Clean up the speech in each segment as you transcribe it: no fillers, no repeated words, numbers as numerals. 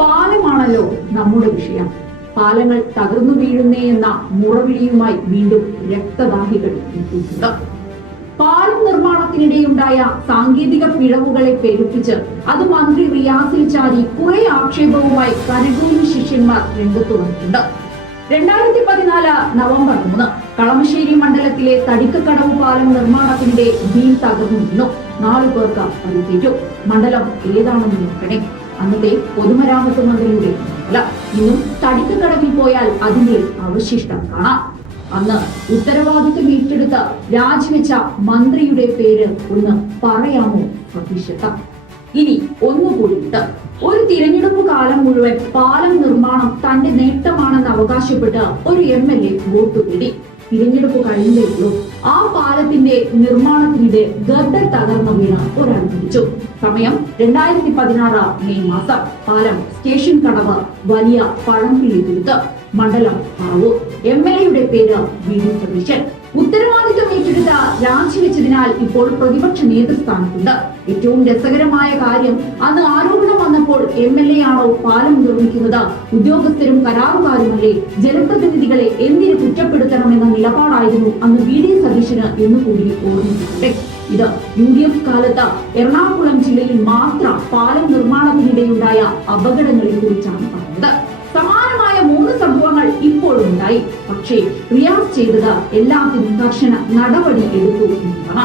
പാലമാണല്ലോ നമ്മുടെ വിഷയം. പാലങ്ങൾ തകർന്നു വീഴുന്നേ എന്ന മുറവിളിയുമായി വീണ്ടും രക്തദാഹികൾ എത്തിയിട്ടുണ്ട്. പാലം നിർമ്മാണത്തിനിടെയുണ്ടായ സാങ്കേതിക പിഴവുകളെ പെരുപ്പിച്ച് അത് മന്ത്രി റിയാസിൽ ചാരി കുറെ ആക്ഷേപവുമായി കനകൂലി ശിഷ്യന്മാർ രംഗത്തു വന്നിട്ടുണ്ട്. 2014 നവംബർ 3 കളമശ്ശേരി മണ്ഡലത്തിലെ തടിക്കക്കടവ് പാലം നിർമ്മാണത്തിനിടെ ബീം തകർന്നു വീണു. 4 പേർക്ക് പരിക്കേറ്റു. മണ്ഡലം ഏതാണെന്ന് നോക്കണേ. അന്നത്തെ പൊതുമരാമത്ത് മന്ത്രിയുടെ അല്ല. ഇന്നും തടിക്കക്കടവിൽ പോയാൽ അതിന്റെ അവശിഷ്ടം കാണാം. അന്ന് ഉത്തരവാദിത്വം ഏറ്റെടുത്ത് രാജിവെച്ച മന്ത്രിയുടെ പേര് ഒന്ന് പറയാമോ സതീശേട്ടാ? ഇനി ഒന്നുകൂടിയിട്ട്, ഒരു തിരഞ്ഞെടുപ്പ് കാലം മുഴുവൻ പാലം നിർമ്മാണം തന്റെ നേട്ടമാണെന്ന് അവകാശപ്പെട്ട് ഒരു MLA വോട്ട് നേടി. തിരഞ്ഞെടുപ്പ് കഴിഞ്ഞേയുള്ളൂ. ആ പാലത്തിന്റെ നിർമ്മാണത്തിനിടെ ഗർഡർ തകർന്നു വീണ ഒരാൾ മരിച്ചു. സമയം 2016 മെയ് മാസം. പാലം സ്റ്റേഷൻ കടവ് വലിയ പഴംപിള്ളി തുരുത്ത്, മണ്ഡലം പറവൂർ. MLAയുടെ പേര് വി ഡി സതീശൻ. ഉത്തരവാദിത്വം ഏറ്റെടുത്ത രാജിവെച്ചതിനാൽ ഇപ്പോൾ പ്രതിപക്ഷ നേതൃസ്ഥാനത്തുണ്ട്. ഏറ്റവും രസകരമായ കാര്യം, അന്ന് ആരോപണം വന്നപ്പോൾ MLA ആണോ പാലം നിർമ്മിക്കുന്നത്, ഉദ്യോഗസ്ഥരും കരാറുകാരുമല്ലേ, ജനപ്രതിനിധികളെ എന്തിനു കുറ്റപ്പെടുത്തണമെന്ന നിലപാടായിരുന്നു അന്ന് വി ഡി സതീശന് എന്നുകൂടി ഓർമ്മിപ്പിക്കട്ടെ. ഇത് UDF കാലത്ത് എറണാകുളം ജില്ലയിൽ മാത്രം പാലം നിർമ്മാണത്തിനിടെയുണ്ടായ അപകടങ്ങളെ കുറിച്ചാണ് പറഞ്ഞത്. സമാനമായ 3 സംഭവങ്ങൾ ഇപ്പോഴും ഉണ്ടായി. പക്ഷേ റിയാസ് ചെയ്തത് എല്ലാത്തിനും കർശന നടപടി എടുത്തു എന്നതാണ്.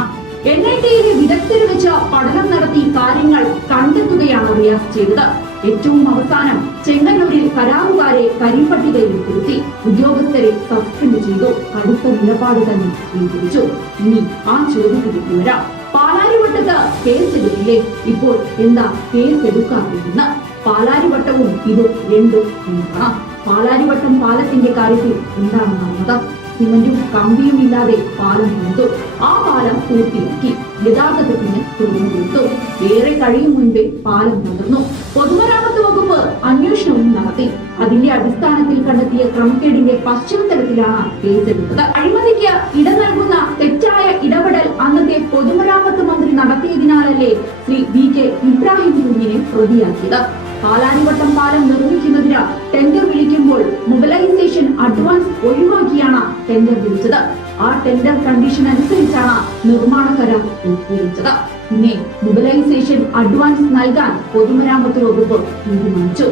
NITയിലെ വിദഗ്ധരെ വെച്ച് പഠനം നടത്തി കാര്യങ്ങൾ കണ്ടെത്തുകയാണ് റിയാസ് ചെയ്തത്. ഏറ്റവും അവസാനം ചെങ്ങന്നൂരിൽ കരാറുകാരെ കരിമ്പട്ടികയിൽ ഉൾപ്പെടുത്തി, ഉദ്യോഗസ്ഥരെ സസ്പെൻഡ് ചെയ്തു. കടുത്ത നിലപാട് തന്നെ സ്വീകരിച്ചു. ഇനി ആ ചോദ്യത്തിലേക്ക് വരാം. പാലാരിവട്ടത്ത് കേസ് എടുക്കില്ലേ? ഇപ്പോൾ എന്താ കേസ് എടുക്കാതിരുന്ന? പാലാരിവട്ടവും ഇത് രണ്ടും കാണാം. പാലാരിവട്ടം പാലത്തിന്റെ കാര്യത്തിൽ എന്താണ് നടന്നത്? സിമന്റും കമ്പിയും ഇല്ലാതെ പാലം പണിതു. ആ പാലം പൂർത്തിയാക്കി ഗതാഗതത്തിന് തുറന്നു കൊടുത്തു. ഏറെ കഴിയും മുൻപേ പാലം തകർന്നു. പൊതുമരാമത്ത് വകുപ്പ് അന്വേഷണവും നടത്തി. അതിന്റെ അടിസ്ഥാനത്തിൽ കണ്ടെത്തിയ ക്രമക്കേടിന്റെ പശ്ചാത്തലത്തിലാണ് കേസെടുത്തത്. അഴിമതിക്ക് ഇട നൽകുന്ന തെറ്റായ ഇടപെടൽ അന്നത്തെ പൊതുമരാമത്ത് മന്ത്രി നടത്തിയതിനാലല്ലേ ശ്രീ VK ഇബ്രാഹിം കുഞ്ഞിനെ പ്രതിയാക്കിയത്. പാലാരിവട്ടം പാലം നിർമ്മിക്കുന്നതിന് ടെൻഡർ വിളിക്കുമ്പോൾ മൊബിലൈസേഷൻ അഡ്വാൻസ് ഒഴിവാക്കിയാണ് ടെൻഡർ വിളിച്ചത്. ആ ടെൻഡർ കണ്ടീഷൻ അനുസരിച്ചാണ് നിർമ്മാണ കരാർ ഒപ്പുവെച്ചത്. പിന്നെ മൊബിലൈസേഷൻ അഡ്വാൻസ് നൽകാൻ പൊതുമരാമത്ത് വകുപ്പ് തീരുമാനിച്ചു.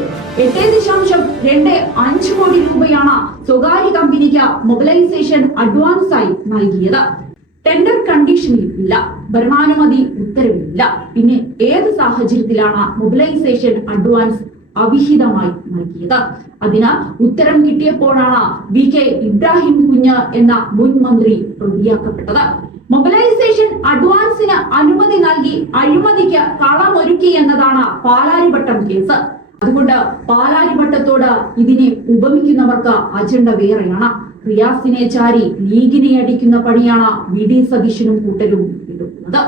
8.25 കോടി രൂപയാണ് സ്വകാര്യ കമ്പനിക്ക് മൊബിലൈസേഷൻ അഡ്വാൻസായി നൽകിയത്. ടെൻഡർ കണ്ടീഷനിൽ ഇല്ല, ഭരണാനുമതി ഉത്തരവില്ല. പിന്നെ ഏത് സാഹചര്യത്തിലാണ് മൊബിലൈസേഷൻ അഡ്വാൻസ് അവിഹിതമായി നൽകിയത്? അതിന് ഉത്തരം കിട്ടിയപ്പോഴാണ് VK ഇബ്രാഹിം കുഞ്ഞ് എന്ന മുൻ മന്ത്രി പ്രതിയാക്കപ്പെട്ടത്. മൊബിലൈസേഷൻ അഡ്വാൻസിന് അനുമതി നൽകി അഴിമതിക്ക് കളമൊരുക്കി എന്നതാണ് പാലാരിവട്ടം കേസ്. അതുകൊണ്ട് പാലാരിവട്ടത്തോട് ഇതിനെ ഉപമിക്കുന്നവർക്ക് അജണ്ട വേറെയാണ്. റിയാസിനെ ചാരി ലീഗിനെ അടിക്കുന്ന പണിയാണ് വി ഡി സതീശനും കൂട്ടരും എടുക്കുന്നത്.